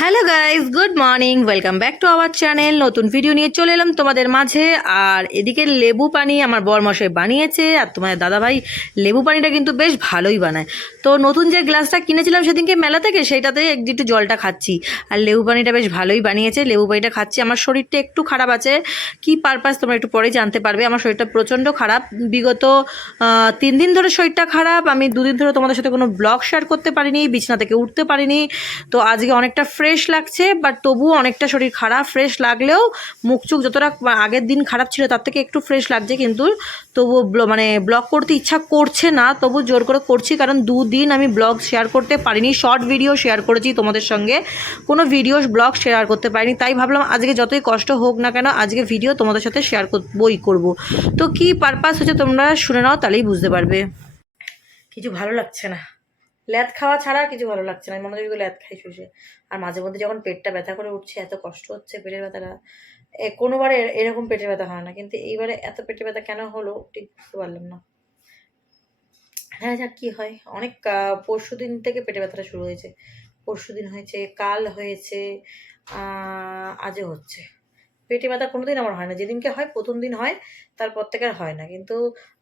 Hello guys good morning welcome back to our channel নতুন video নিয়ে চলে এলাম তোমাদের মাঝে। আর এদিকে লেবু পানি আমার বরমশাই বানিয়েছে, আর তোমাদের দাদাভাই লেবু পানিটা কিন্তু বেশ ভালোই বানায়। তো নতুন যে গ্লাসটা কিনেছিলাম সেদিনকে মেলা থেকে, সেইটাতে একটু জলটা খাচ্ছি। আর লেবু পানিটা বেশ ভালোই বানিয়েছে। লেবু পানিটা খাচ্ছি। আমার শরীরটা একটু খারাপ আছে। কি পারপাস তোমরা একটু পরে জানতে পারবে। আমার শরীরটা প্রচণ্ড খারাপ। বিগত তিন দিন ধরে শরীরটা খারাপ। আমি দুদিন ধরে তোমাদের সাথে কোনো ব্লগ শেয়ার করতে পারিনি, বিছনা থেকে উঠতে পারিনি। তো আজকে অনেকটা ফ্রেশ লাগছে বাট তবুও অনেকটা শরীর খারাপ। ফ্রেশ লাগলেও মুখ চুখ যতটা আগের দিন খারাপ ছিল, তার থেকে একটু ফ্রেশ লাগছে কিন্তু তবু ব্ল- মানে ব্লগ করতে ইচ্ছা করছে না তবু জোর করে করছি, কারণ দুদিন আমি ব্লগ শেয়ার করতে পারিনি শর্ট ভিডিও শেয়ার করেছি তোমাদের সঙ্গে। কোনো ভিডিও ব্লগ শেয়ার করতে পারিনি, তাই ভাবলাম আজকে যতই কষ্ট হোক না কেন, আজকে ভিডিও তোমাদের সাথে শেয়ার বই করব। তো কি পারপাস হচ্ছে তোমরা শুনে নাও, তাহলেই বুঝতে পারবে। কিছু ভালো লাগছে না। ল্যাদ খাওয়া ছাড়া আর কিছু ভালো লাগছে না। মনে হচ্ছে ল্যাদ খাই শুষে আর মাঝে মধ্যে যখন পেটটা ব্যথা করে উঠছে, এত কষ্ট হচ্ছে পেটের ব্যথাটা কোনোবারে এরকম পেটের ব্যথা হয় না। কিন্তু এইবারে এত পেটের ব্যথা কেন হলো, ঠিক বুঝতে পারলাম না। হ্যাঁ যাক, কী হয়? অনেক পরশু দিন থেকে পেটে ব্যথাটা শুরু হয়েছে। পরশু দিন হয়েছে, কাল হয়েছে আজও হচ্ছে। পেটে ব্যথা কোনোদিন আমার হয় না। যেদিনকে হয়, প্রথম দিন হয়, তারপর থেকে আর হয় না। কিন্তু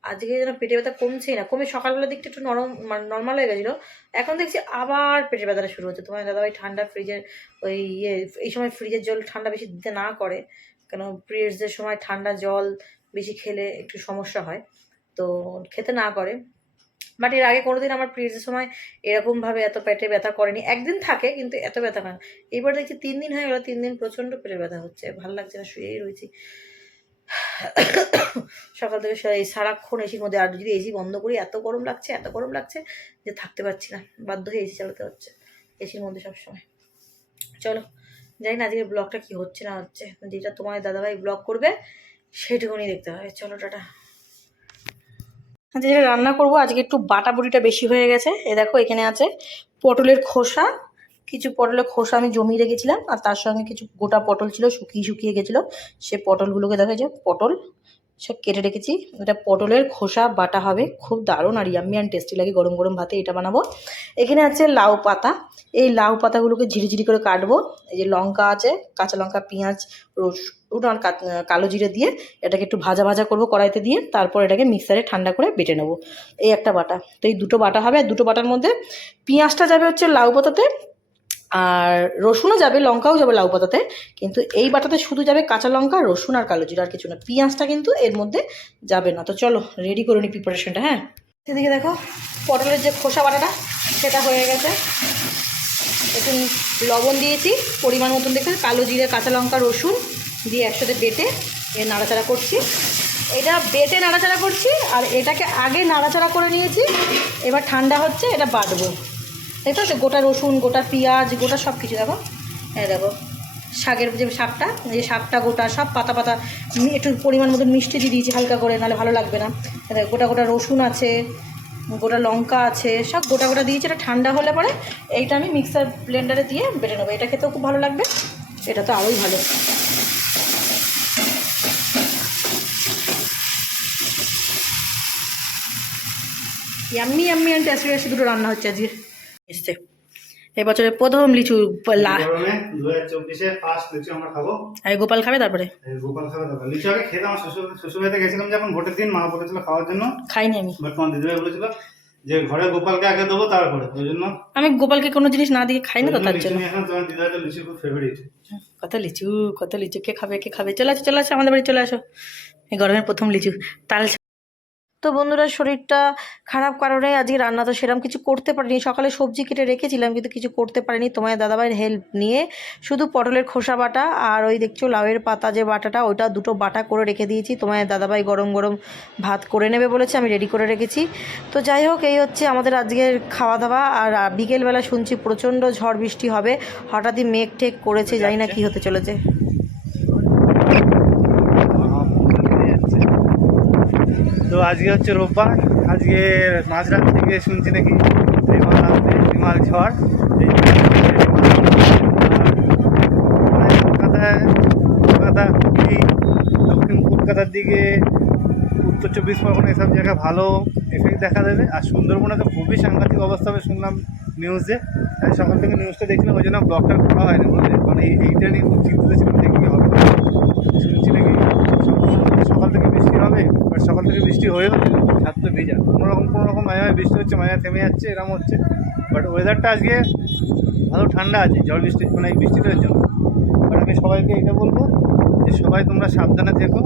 আজকে যেন পেটে ব্যথা কমছেই না। কমে সকালবেলার দিকটা একটু নরম নর্মাল হয়ে গেছিল। এখন দেখছি আবার পেটের ব্যথাটা শুরু হচ্ছে। তোমার দাদা দাদাভাই ঠান্ডা ফ্রিজের ওই ইয়ে এই সময় ফ্রিজের জল ঠান্ডা বেশি দিতে না করে, কেন পিরিয়ডসের সময় ঠান্ডা জল বেশি খেলে একটু সমস্যা হয়। তো খেতে না করে। বাট এর আগে কোনোদিন আমার পিরিয়ডসের সময় এরকমভাবে এত পেটে ব্যথা করেনি। একদিন থাকে, কিন্তু এত ব্যথা না। এইবার দেখছি তিন দিন হয়ে গেলো, তিন দিন প্রচণ্ড পেটে ব্যথা হচ্ছে। ভালো লাগছে না, শুয়েই রয়েছি। সকাল থেকে এই সারাক্ষণ এসির মধ্যে, আর যদি এসি বন্ধ করি, এত গরম লাগছে, এত গরম লাগছে যে থাকতে পারছি না। বাধ্য হয়ে এসি চালাতে হচ্ছে, এসির মধ্যে সবসময়। চলো, জানি না আজকে ব্লগটা কি হচ্ছে না হচ্ছে। যেটা তোমার দাদাভাই ব্লগ করবে, সেটুকুনি দেখতে হবে। চলো, টাটা। আজকে যেটা রান্না করব, আজকে একটু বাটা বুড়িটা বেশি হয়ে গেছে। এ দেখো, এখানে আছে পটলের খোসা। কিছু পটলের খোসা আমি জমিয়ে রেখেছিলাম, আর তার সঙ্গে কিছু গোটা পটল ছিল, শুকিয়ে শুকিয়ে গেছিল। সে পটলগুলোকে দেখা যায় পটল সব কেটে রেখেছি। এটা পটলের খোসা, বাটা হবে। খুব দারুণ আর ইয়াম্মি অ্যান্ড টেস্টি লাগে গরম গরম ভাতে। এটা বানাবো। এখানে আছে লাউ পাতা। এই লাউ পাতাগুলোকে ঝিরিঝিরি করে কাটবো। এই যে লঙ্কা আছে, কাঁচা লঙ্কা, পেঁয়াজ, রসুন আর কালো জিরে দিয়ে এটাকে একটু ভাজা ভাজা করব কড়াইতে দিয়ে। তারপর এটাকে মিক্সারে ঠান্ডা করে বেটে নেব। এই একটা বাটা। তো এই দুটো বাটা হবে। আর দুটো বাটার মধ্যে পেঁয়াজটা যাবে হচ্ছে লাউ পাতাতে। আর রসুনও যাবে, লঙ্কাও যাবে লাউ পাতাতে, কিন্তু এই বাটাতে শুধু যাবে কাঁচা লঙ্কা, রসুন আর কালো জিরা আর কিছু না। পেঁয়াজটা কিন্তু এর মধ্যে যাবে না। তো চলো রেডি করে নিই প্রিপারেশনটা হ্যাঁ? এদিকে দেখো, পটলের যে খোসা বাটাটা, সেটা হয়ে গেছে। একটু লবণ দিয়েছি, পরিমাণ মতন দেখে কালো জিরে, কাঁচা লঙ্কা, রসুন দিয়ে একসাথে বেটে এ নাড়াচাড়া করছি। এটা বেটে নাড়াচাড়া করছি, আর এটাকে আগে নাড়াচাড়া করে নিয়েছি। এবার ঠান্ডা হচ্ছে, এটা বাটবো। দেখতে পাচ্ছ গোটা রসুন গোটা পেঁয়াজ গোটা সব কিছু দেখো। হ্যাঁ দেখো। শাকের যে শাকটা যে শাকটা গোটা সব পাতা পাতা একটু পরিমাণ মতো মিষ্টি দিয়ে দিয়েছি হালকা করে নাহলে ভালো লাগবে না। দেখো, গোটা গোটা রসুন আছে গোটা লঙ্কা আছে সব গোটা গোটা দিয়েছি। এটা ঠান্ডা হলে পরে এইটা আমি মিক্সার ব্লেন্ডারে দিয়ে বেটে নেব। এটা খেতেও খুব ভালো লাগবে। এটা তো আরোই ভালো। ইয়াম্মি ইয়াম্মি টেস্টি টেস্টি দুটো রান্না হচ্ছে আজকে এসছে এবছরের প্রথম লিচু এই গোপাল খাবে তারপরে? গোপাল খাবে দাদা লিচু আগে খেতাম শ্বশুর শ্বশুর গেছিলাম যখন ভোটের দিন মা বলেছিল খাওয়ার জন্য। খাইনি আমি। বাট তোমার দিদিভাই বলেছিল যে ঘরে গোপালকে আগে দেবো তারপরে। ওই জন্য আমি গোপালকে কোনো জিনিস না দিয়ে খাই না তো তার জন্য। তোমার দিদিভাই তো লিচু খুব ফেভারিট কত লিচু কত লিচু কে খাবে কে খাবে? চলে আসো চলে আসো আমাদের বাড়ি চলে আসো। এই গরমের প্রথম লিচু তাল তো বন্ধুরা শরীরটা খারাপ কারণে আজকে রান্না তো সেরকম কিছু করতে পারিনি। সকালে সবজি কেটে রেখেছিলাম কিন্তু কিছু করতে পারিনি। তোমার দাদাভাইয়ের হেল্প নিয়ে শুধু পটলের খোসা বাটা আর ওই দেখছ লাউয়ের পাতা যে বাটাটা ওইটা দুটো বাটা করে রেখে দিয়েছি। তোমার দাদাভাই গরম গরম ভাত করে নেবে বলেছে আমি রেডি করে রেখেছি। তো যাই হোক এই হচ্ছে আমাদের আজকের খাওয়া দাওয়া আর বিকেলবেলা শুনছি প্রচণ্ড ঝড় বৃষ্টি হবে। হঠাৎই মেঘ টেক করেছে জানি না কি হতে চলেছে। তো আজকে হচ্ছে রোববার, আজকে মাঝরাত থেকে শুনছি নাকি বিমাল ঝড়। কলকাতায় কলকাতা দক্ষিণ কলকাতার দিকে, উত্তর চব্বিশ পরগনা, এসব জায়গায় ভালো এফেক্ট দেখা দেবে। আর সুন্দরবনে তো খুবই সাংঘাতিক অবস্থা হবে শুনলাম নিউজে তাই সকাল থেকে নিউজটা দেখলাম ওই জন্য ব্লগটা করা হয়নি বুঝলে মানে এই- এইটা নিয়ে খুব চিন্তিত ছিলাম কী হবে। শুনছি নাকি সকাল থেকে বৃষ্টি হবে। আর সকাল থেকে বৃষ্টি হয়েও ছাদ তো ভেজা। কোনো রকম কোনো রকম মায়া বৃষ্টি হচ্ছে মায়া থেমে যাচ্ছে এরকম হচ্ছে। বাট ওয়েদারটা আজকে ভালো ঠান্ডা আছে, জল বৃষ্টি মানে এই বৃষ্টিটার জন্য। বাট আমি সবাইকে এটা বলব যে সবাই তোমরা সাবধানে থেকো।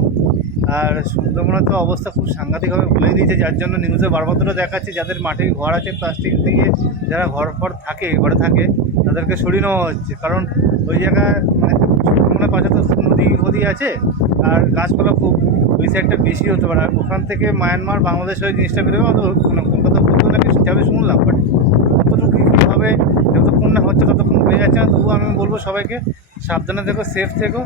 আর সুন্দরবনের তো অবস্থা খুব সাংঘাতিকভাবে বলেই দিয়েছে, যার জন্য নিউজে বারবারটা দেখাচ্ছে, যাদের মাটির ঘর আছে প্লাস্টিক দিয়ে যারা ঘর ফর থাকে, ঘরে থাকে, তাদেরকে সরিয়ে নেওয়া হচ্ছে। কারণ ওই জায়গায় মানে সুন্দরবনের পাশে তো নদী নদী আছে, আর গাছপালা খুব ওই সাইডটা বেশি হতে পারে। আর ওখান থেকে মায়ানমার, বাংলাদেশ হয়ে জিনিসটা বেরোবে অত মানে কলকাতা পর্যন্ত নাকি যাবে শুনলাম বাট কতটুকু কী হবে, যতক্ষণ না হচ্ছে ততক্ষণ হয়ে যাচ্ছে না, তবুও আমি বলব সবাইকে সাবধানে থেকো সেফ থেকো,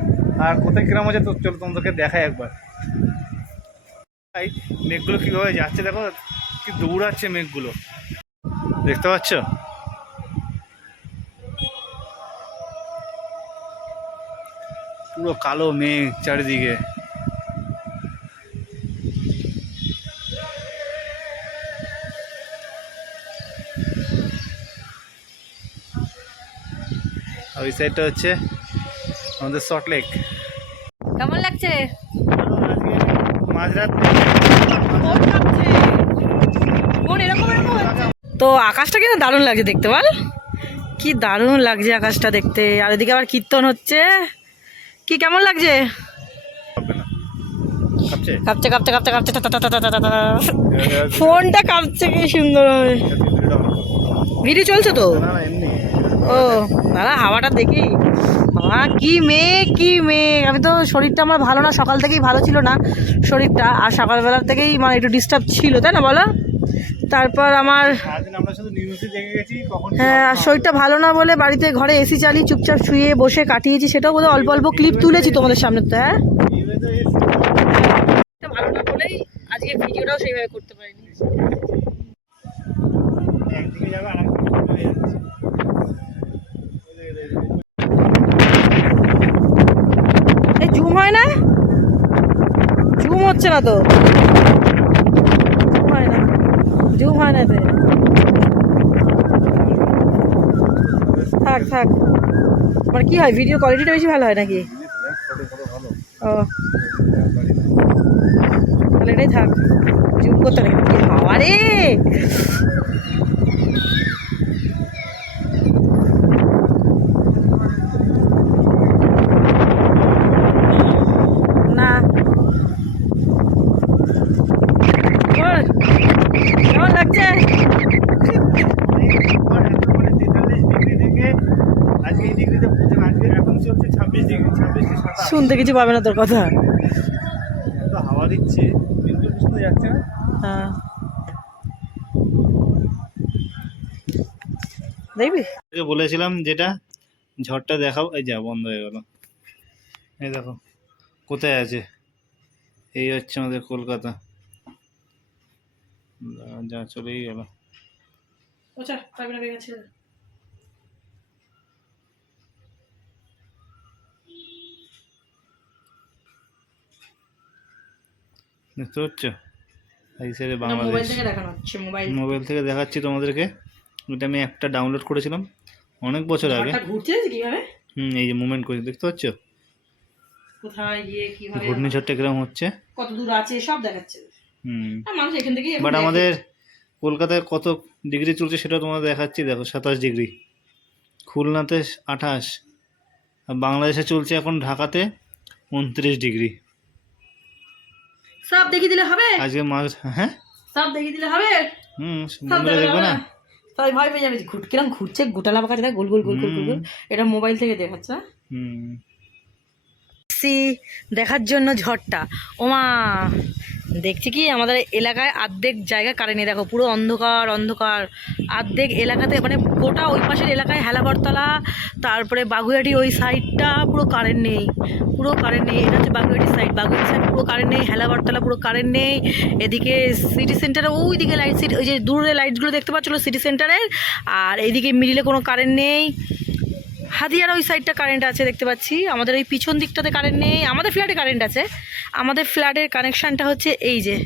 আর কোথায় কিরম আছে তো চলো তোমাদেরকে দেখায় একবার। তাই মেঘগুলো কীভাবে যাচ্ছে দেখো, কি দৌড়াচ্ছে মেঘগুলো। দেখতে পাচ্ছ? পুরো কালো মেঘ চারিদিকে। আর ওই সাইডটা হচ্ছে আমাদের সল্ট লেক কেমন লাগছে? আজকে মাঝরাত কোন এরকম এরকম তো আকাশটা কিন্তু দারুণ লাগছে দেখতে বল? কি দারুণ লাগছে আকাশটা দেখতে। আর এদিকে আবার কীর্তন হচ্ছে। কি কেমন লাগছে? কাঁপছে? কাঁপছে কাঁপছে কাঁপছে কাঁপছে টা টা টা টা টা টা টা। ফোনটা কাঁপছে কি সুন্দর হবে। ভিডিও চলছে তো? না না এমনি। ও দাদা হাওয়াটা দেখি। বাবা কি মেঘ কি মেঘ। আমি তো শরীরটা আমার ভালো না সকাল থেকেই ভালো ছিল না শরীরটা। আর সকালবেলা থেকেই মানে একটু ডিস্টার্ব ছিল তাই না বলো? তারপর আমার হ্যাঁ শরীরটা ভালো না বলে বাড়িতে ঘরে এসি চালিয়ে চুপচাপ শুয়ে বসে কাটিয়েছি সেটাও বোধহয় অল্প অল্প ক্লিপ তুলেছি তোমাদের সামনে তো হ্যাঁ? ভালো না। বলেই আজকে ভিডিওটাও সেইভাবে করতে পারিনি। একদিকে যাবে আর একদিকে চলে যাচ্ছে এই দেখে, দেখে, দেখে। এই জুম হয় না? জুম হচ্ছে না তো। জুম হয় না। জুম হয় না তো থাক থাক। মানে কি হয় ভিডিও কোয়ালিটিটা বেশি ভালো হয় নাকি? ও। তাহলে এটাই থাক। জুম করতে হবে। কি রে না বল, কেমন লাগছে আর এত মানে 43 ডিগ্রি থেকে আজকে এই ডিগ্রিতে পৌঁছে আজকে এখন চলছে ছাব্বিশ ডিগ্রি ছাব্বিশ শুনতে কিছু পাবে না তোর কথা। হাওয়া দিচ্ছে যাচ্ছে না। হ্যাঁ। দেখবি? তোকে বলেছিলাম যেটা ঝড়টা দেখাও এই যা বন্ধ হয়ে গেল। এই দেখো কোথায় আছে? এই হচ্ছে আমাদের কলকাতা। যা চলেই গেল। আচ্ছা বেরিয়ে ছেড়ে এই সাইডে বাংলাদেশ। মোবাইল থেকে দেখাচ্ছি তোমাদেরকে। ওটা আমি একটা ডাউনলোড করেছিলাম অনেক বছর আগে। হুম এই যে মুভমেন্ট করেছি দেখতে পাচ্ছ? কোথায় গিয়ে কীভাবে? ঘূর্ণিঝড়টা কীরকম হচ্ছে? কত দূর আছে সব দেখাচ্ছে। হুম। মানুষ এখান থেকে বাট আমাদের কলকাতায় কত ডিগ্রি চলছে সেটা তোমাদের দেখাচ্ছি। দেখো সাতাশ ডিগ্রি খুলনাতে আঠাশ। আর বাংলাদেশে চলছে এখন ঢাকাতে উনত্রিশ ডিগ্রি সব দেখিয়ে দিলে হবে? আজকে মাছ হ্যাঁ? সব দেখিয়ে দিলে হবে? হুম সব বন্ধুরা দেখালে না? তাই ভয় পেয়ে যাবে ঘুট কিরম ঘুরছে গোটালা পাকা কাছে গোল গোল গোল গোল গোল গোল। এটা মোবাইল থেকে দেখাচ্ছে হ্যাঁ? হুম। সি দেখার জন্য ঝড়টা। ওমা দেখছি কি আমাদের এলাকায় আর্ধেক জায়গা কারেন্ট দেখো, পুরো অন্ধকার অন্ধকার। আর্ধেক এলাকাতে মানে গোটা ওই পাশের এলাকায় হেলাবরতলা, তারপরে বাগুইহাটি ওই সাইডটা পুরো কারেন্ট নেই। পুরো কারেন্ট নেই। এটা হচ্ছে বাগুইহাটি সাইড বাগুইহাটি সাইড পুরো কারেন্ট নেই, হেলাবরতলা পুরো কারেন্ট নেই। এদিকে সিটি সেন্টারে ওই দিকে লাইট সিটি ওই যে দূরে লাইটগুলো দেখতে পাচ্ছিলো সিটি সেন্টারের আর এইদিকে মিডিলে কোনো কারেন্ট নেই। হাদিয়ার ওই সাইডটা কারেন্ট আছে, দেখতে পাচ্ছি। আমাদের ওই পিছন দিকটাতে কারেন্ট নেই। আমাদের ফ্ল্যাটে কারেন্ট আছে। আমাদের ফ্ল্যাটের কানেকশানটা হচ্ছে এই যে।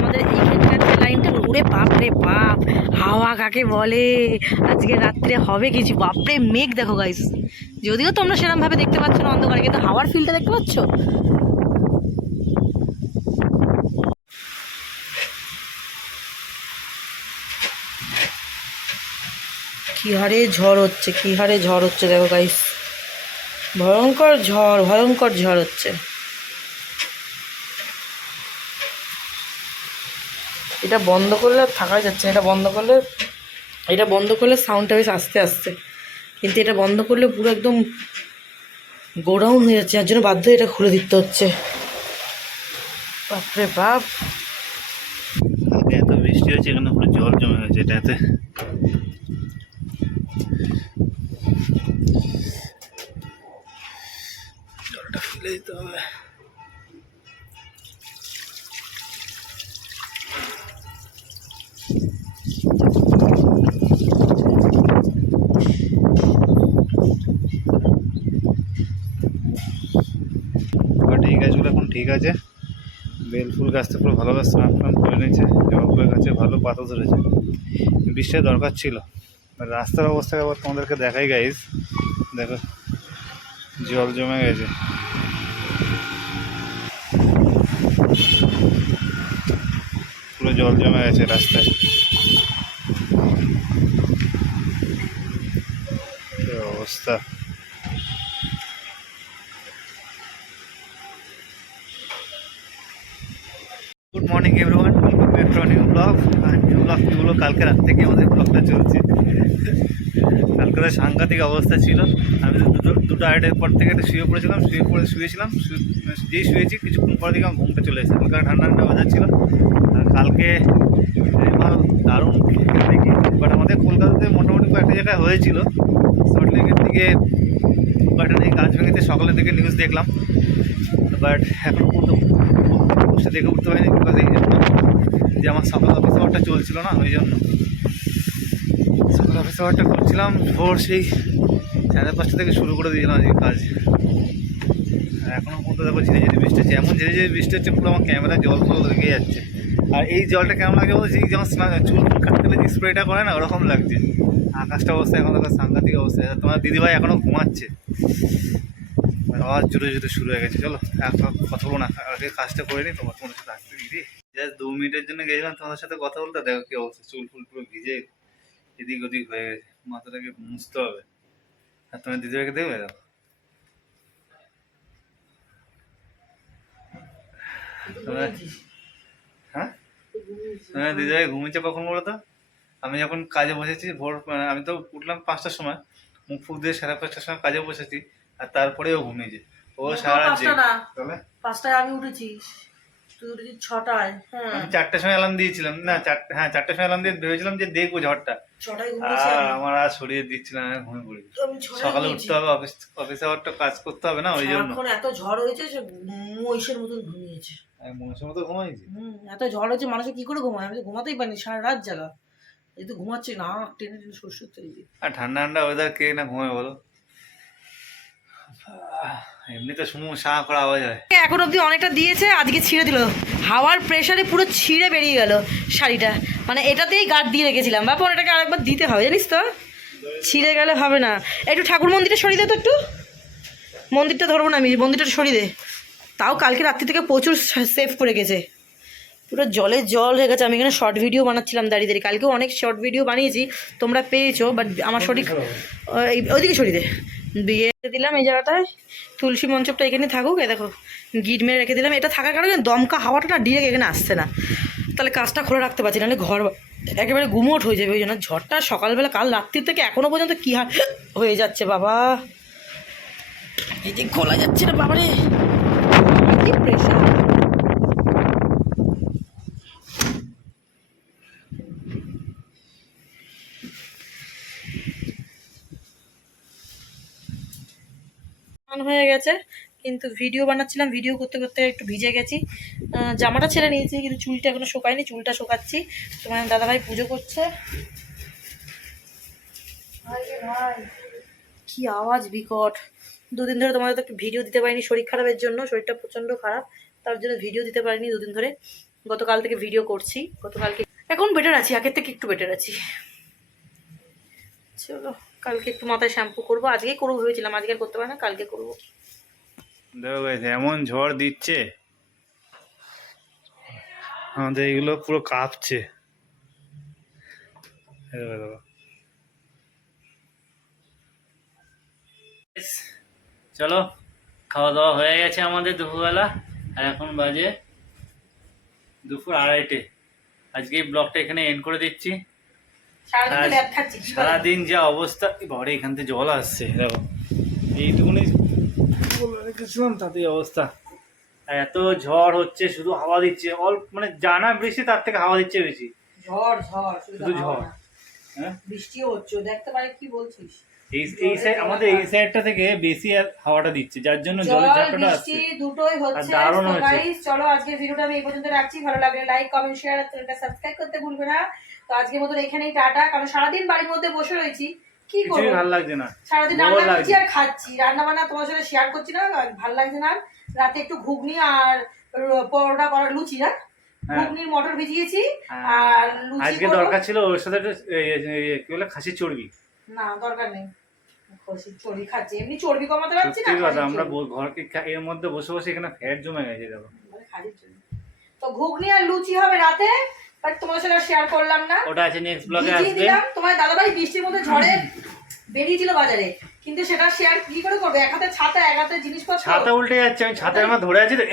আমাদের এইখানকার লাইনটা ওরে বাপ রে বাপ! হাওয়া কাকে বলে? আজকে রাত্রে হবে কিছু। বাপরে, মেঘ দেখো গাইস যদিও তোমরা সেরমভাবে দেখতে পাচ্ছ না অন্ধকারে, কিন্তু হাওয়ার ফিলটা দেখতে পাচ্ছ? কি হারে ঝড় হচ্ছে, কি হারে ঝড় হচ্ছে দেখো গাইস ভয়ঙ্কর ঝড় ভয়ঙ্কর ঝড় হচ্ছে। এটা বন্ধ করলে থাকা যাচ্ছে এটা বন্ধ করলে, এটা বন্ধ করলে সাউন্ডটা বেশ আস্তে আস্তে। কিন্তু এটা বন্ধ করলে পুরো একদম গোডাউন হয়ে যাচ্ছে, যার জন্য বাধ্য এটা খুলে দিতে হচ্ছে। বাপরে বাপ। এত বৃষ্টি হয়েছে, এখানে পুরো জল জমে গেছে এটাতে। জলটা দিতে হবে। গাছগুলো এখন ঠিক আছে। বেল ফুল গাছটা পুরো ভালোভাবে স্নান টান করে নিয়েছে জবা ফুলের গাছে ভালো পাতা ধরেছে। বৃষ্টির দরকার ছিল। রাস্তার অবস্থা আবার তোমাদেরকে দেখাই গাইজ দেখো, জল জমে গেছে। পুরো জল জমে গেছে রাস্তায়। অবস্থা? Good morning everyone welcome back to new blog R new blog কালকে রাত থেকে আমাদের ব্লগটা চলছে। কালকে সাংঘাতিক অবস্থা ছিল আমি দুটো দুটো আড়াইটার পর থেকে একটু শুয়ে পড়েছিলাম শুয়ে পড়ে শুয়েছিলাম যেই শুয়েছি কিছুক্ষণ পর দিকে আমার ঘুমটা চলে এসেছে হালকা ঠান্ডা ঠান্ডা বাজার ছিল আর কালকে আমার দারুণ দেখি বাট আমাদের কলকাতাতে মোটামুটি কয়েকটা জায়গায় হয়েছিল সল্টলেকের দিকে কয়েকটা দিকে গাছ ভেঙেতে সকালের দিকে নিউজ দেখলাম বাট এখন পর্যন্ত দেখে উঠতে পারিনি বিকজ এই যে আমার সকাল অফিস চলছিল না ওই জন্য অফিস আওয়ারটা করছিলাম, ভোর সেই সাড়ে পাঁচটা থেকে শুরু করে দিয়েছিলাম আজকে কাজ। আর এখনও পর্যন্ত দেখো ঝিরে ঝিরে বৃষ্টি হচ্ছে এমন ঝিরে ঝিরে বৃষ্টি হচ্ছে, পুরো আমার ক্যামেরা জল ফল লেগে যাচ্ছে। আর এই জলটা কেমন লাগে বলছি যেমন স্নান চুল কাটতে যে স্প্রেটা করে না, ওরকম লাগছে। আকাশটা অবস্থা এখন দেখো সাংঘাতিক অবস্থা। আর তোমার দিদিভাই এখনও ঘুমাচ্ছে? আওয়াজ জুড়ে জুড়ে শুরু হয়ে গেছে। চলো এখন কথা বলব না আগে কাজটা করে নিই তোমার তোমাদের সাথে আসতে দিদি। জাস্ট দু মিনিটের জন্য গেছিলাম তোমাদের সাথে কথা বলতে, দেখো কি অবস্থা, চুল ফুল পুরো ভিজে এদিক ওদিক হয়ে গেছে। মাথাটাকে মুছতে হবে। আর তোমার দিদিভাইকে দেখবে দেখো হ্যাঁ? দিদিভাই ঘুমিয়েছে কখন বলো তো? আমি যখন কাজে বসেছি ভোর মানে আমি তো উঠলাম পাঁচটার সময় মুখ ফুক দিয়ে সাড়ে পাঁচটার সময় কাজে বসেছি আর তারপরেও ঘুমিয়েছে। ও সারা তাহলে পাঁচটায় আমি উঠেছি। তুই উঠেছিস ছটায় হ্যাঁ। আমি চারটার সময় অ্যালার্ম দিয়েছিলাম। না চারটে হ্যাঁ চারটার সময় অ্যালার্ম দিয়ে ভেবেছিলাম যে দেখব ঝড়টা। ছটায় আর আমার আর সরিয়ে দিচ্ছিলাম আমি ঘুমিয়ে পড়ি। আমি ছটায় সকালে উঠতে হবে অফিস অফিসে আবার তো কাজ করতে হবে না ওই জন্য। এত ঝড় হয়েছে সে মহিষের মতন ঘুমিয়েছে। আমি মনের মতো ঘুমাইছি? হুম এত ঝড় মানুষে কি করে ঘুমায়? আমি তো ঘুমাতেই পারিনি সারা রাত জাগা এই তো ঘুমাচ্ছি না টেনে টেনে শস্য তৈরি আর ঠান্ডা ঠান্ডা ওয়েদার কে না ঘুমায় বলো? এমনিতে শুনু শাঁ করা আওয়াজ হয়। এখন অবধি অনেকটা দিয়েছে আজকে ছিঁড়ে দিল। হাওয়ার প্রেশারে পুরো ছিঁড়ে বেরিয়ে গেল শাড়িটা। মানে এটাতেই গার্ড দিয়ে রেখেছিলাম। ব্যাপার এটাকে আরেকবার দিতে হবে জানিস তো? ছিঁড়ে গেলে হবে না। একটু ঠাকুর মন্দিরটা সরিয়ে দে তো একটু। মন্দিরটা ধরবো না আমি মন্দিরটা সরিয়ে দে। তাও কালকে রাত্রি থেকে প্রচুর সেভ করে গেছে। পুরো জলে জল হয়ে গেছে। আমি এখানে শর্ট ভিডিও বানাচ্ছিলাম দাঁড়িয়ে দাঁড়িয়ে কালকেও অনেক শর্ট ভিডিও বানিয়েছি তোমরা পেয়েছ বাট আমার সঠিক ওই ওইদিকে দে। দিয়ে দিলাম এই জায়গাটায়। তুলসী মঞ্চপটা এখানে থাকুক এ দেখো, গিট মেরে রেখে দিলাম। এটা থাকার কারণে দমকা হাওয়াটা না ডিরেক্ট এখানে আসছে না। তাহলে কাজটা খোলা রাখতে পারছি, নাহলে ঘর একেবারে গুমোট হয়ে যাবে, ওই জন্য ঝড়টা সকালবেলা, কাল রাত্রির থেকে এখনও পর্যন্ত কী হয়ে যাচ্ছে বাবা। এই যে খোলা যাচ্ছে না বাবারে। কি প্রেশার স্নান হয়ে গেছে। কিন্তু ভিডিও বানাচ্ছিলাম ভিডিও করতে করতে একটু ভিজে গেছি। জামাটা ছেড়ে নিয়েছি কিন্তু চুলটা এখনও শোকায়নি চুলটা শোকাচ্ছি। তোমার দাদাভাই পুজো করছে। কি আওয়াজ বিকট। দুদিন ধরে তোমাদের তো একটু ভিডিও দিতে পারিনি শরীর খারাপের জন্য শরীরটা প্রচণ্ড খারাপ। তার জন্য ভিডিও দিতে পারিনি দুদিন ধরে। গতকাল থেকে ভিডিও করছি গতকালকে এখন বেটার আছি আগের থেকে একটু বেটার আছি। চলো। কালকে একটু মাথায় শ্যাম্পু করব। আজকে করব ভেবেছিলাম, আজকে করতে পারি না, কালকে করব। দেখো এমন ঝড় দিচ্ছে, আমাদের এগুলো পুরো কাঁপছে। চলো খাওয়া দাওয়া হয়ে গেছে আমাদের দুপুরবেলা, আর এখন বাজে দুপুর আড়াইটে। আজকে ব্লগটা এখানে এন্ড করে দিচ্ছি। সারাদিন যা অবস্থা ঘরে এখান থেকে জল আসছে দেখো। এইটুকুনি বলে তাতে অবস্থা। এত ঝড় হচ্ছে শুধু হাওয়া দিচ্ছে অল্প মানে জানা বৃষ্টি তার থেকে হাওয়া দিচ্ছে বেশি। ঝড় ঝড় শুধু শুধু ঝড়। হ্যাঁ? বৃষ্টিও হচ্ছে দেখতে পারে কি বলছিস? এই এই সাইড আমাদের এই সাইডটা থেকে বেশি হাওয়াটা দিচ্ছে যার জন্য জলের ঝাপটাটা আসছে। দুটোই হচ্ছে দারুণ তো চলো আজকের ভিডিওটা আমি এই পর্যন্ত রাখছি। ভালো লাগলে লাইক কমেন্ট শেয়ার আর চ্যানেলটা সাবস্ক্রাইব করতে ভুলবে না। তো আজকের মতন এখানেই টাটা। কারণ সারাদিন বাড়ির মধ্যে বসে রয়েছি কি ভালো লাগছে না। সারাদিন রান্না করছি আর খাচ্ছি। রান্না বান্না তোমার সাথে শেয়ার করছি না ভালো লাগছে না। রাতে একটু ঘুগনি আর পরোটা করা লুচি না? হ্যাঁ। ঘুগনির মটর ভিজিয়েছি হ্যাঁ। আর লুচি আজকে দরকার ছিল ওর সাথে কি বলে খাসির চর্বি। না দরকার নেই। খসি চর্বি খাচ্ছি এমনি চর্বি কমাতে পারছি না কথা আমরা ঘরকে এর মধ্যে বসে বসে এখানে ফ্যাট জমে গেছে দেখো মানে। তো ঘুগনি আর লুচি হবে রাতে বাট তোমার সাথে শেয়ার করলাম না ওটা আছে নেক্সট ব্লগে আসবে দিলাম তোমার দাদাভাই বৃষ্টির মধ্যে ঝড়ে বেরিয়েছিল বাজারে কিন্তু সেটা শেয়ার কি করে করবে এক হাতে ছাতা এক হাতে জিনিসপত্র ছাতা উল্টে যাচ্ছে আমি ছাতার আমার ধরে আছি তো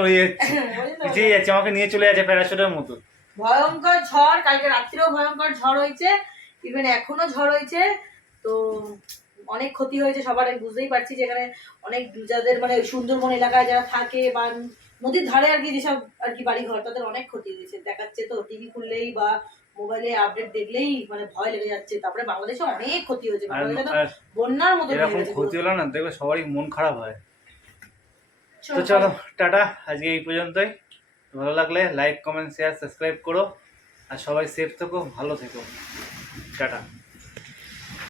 হয়ে? যাচ্ছে আমাকে নিয়ে চলে যাচ্ছে প্যারাশুটের মতো ভয়ঙ্কর ঝড় কালকে রাত্রেও ভয়ঙ্কর ঝড় হয়েছে ইভেন এখনও ঝড় হয়েছে তো অনেক ক্ষতি হয়েছে সবার আমি বুঝতেই পারছি যেখানে অনেক যাদের মানে সুন্দরবন এলাকায় যারা থাকে বা নদীর ধারে আর কি যেসব আর কি বাড়ি ঘর তাদের অনেক ক্ষতি হয়েছে। দেখাচ্ছে তো টিভি খুললেই বা মোবাইলে আপডেট দেখলেই মানে ভয় লেগে যাচ্ছে। তারপরে বাংলাদেশে অনেক ক্ষতি হয়েছে। বাংলাদেশে তো বন্যার মতো এরকম ক্ষতি হলো না দেখবে সবারই মন খারাপ হয়। তো চলো, চলো টাটা আজকে এই পর্যন্তই। ভালো লাগলে লাইক কমেন্ট শেয়ার সাবস্ক্রাইব করো। আর সবাই সেফ থেকো ভালো থেকো। টাটা।